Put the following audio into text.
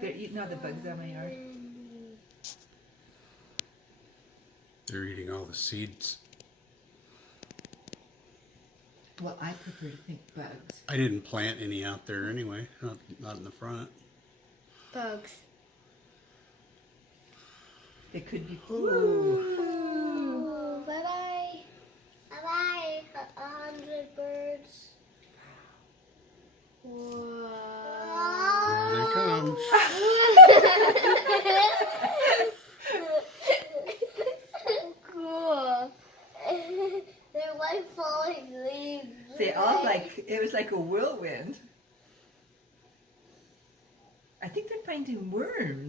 They're eating all the bugs out of my yard. They're eating all the seeds. Well, I prefer to think bugs. I didn't plant any out there anyway, not in the front. Bugs. They could be. Ooh, bye-bye. Bye-bye, 100 birds. Whoa. Here they come. Cool. They're like falling leaves. They all it was like a whirlwind. I think they're finding worms.